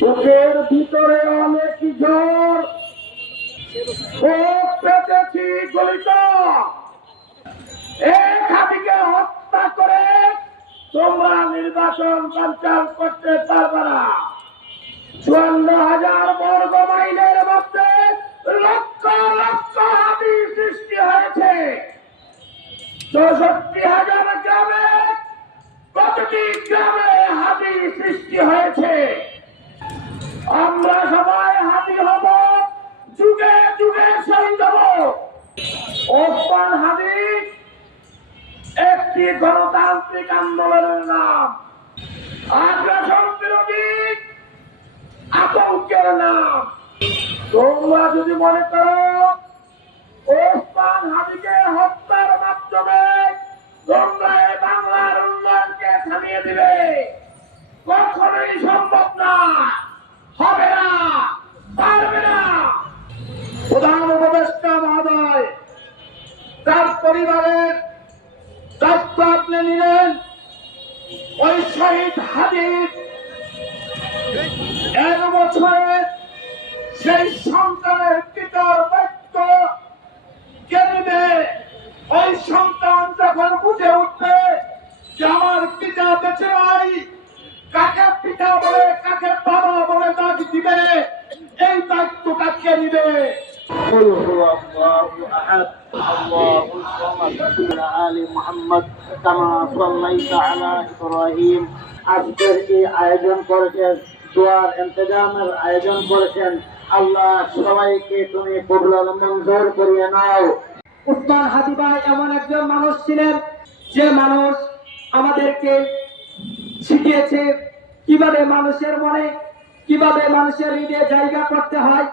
বুকের ভিতরে অনেক ঝড় পেতেছি গলিত এক হাতিকে হত্যা করে তোমরা নির্বাচন বানচাল করতে পারবে না। 54,000 বর্গ মাইলের মধ্যে লক্ষ লক্ষ হাতি সৃষ্টি হয়েছে। 64,000 গ্রামে প্রতিটি গ্রামে হাতি সৃষ্টি হয়েছে। আমরা সবাই হাতি হব, যুগে যুগে শহীদ হব। ওসমান হাদি একটি গণতান্ত্রিক আন্দোলনের নাম, আগ্রাসন বিরোধী আতঙ্কের নাম। তোমরা যদি মনে করো ওসমান হাদিকে হত্যার মাধ্যমে তোমরা এই বাংলার উন্নয়নকে থামিয়ে দিবে, কখনোই সম্ভব না, হবে না, পারবে না। প্রধান উপদেষ্টা মহোদয় তার পরিবারের দায়িত্ব আপনি নিলেন। ওই শহীদ হাদির 1 বছরের সেই সন্তানের পিতার দায়িত্ব কে নিবে? ওই সন্তান যখন বুঝে উঠবে যে আমার পিতা বেঁচে নাই, কাকে পিতা বলে কাকে বাবা বলে ডাক দিবে, এই দায়িত্বটা কে নিবে? قل هو الله احد الله الصمد على ال محمد كما صليت على ابراهيم। আজকের এই আয়োজন করেছেন, দোয়ার ইন্তজামের আয়োজন করেছেন। আল্লাহ সবাইকে তুমি কবুল মঞ্জুর করিয়ে নাও। ওসমান হাদি ভাই এমন একজন মানুষ ছিলেন যে মানুষ আমাদেরকে শিখিয়েছে কিভাবে মানুষের মনে, কিভাবে মানুষের হৃদয়ে জায়গা করতে হয়।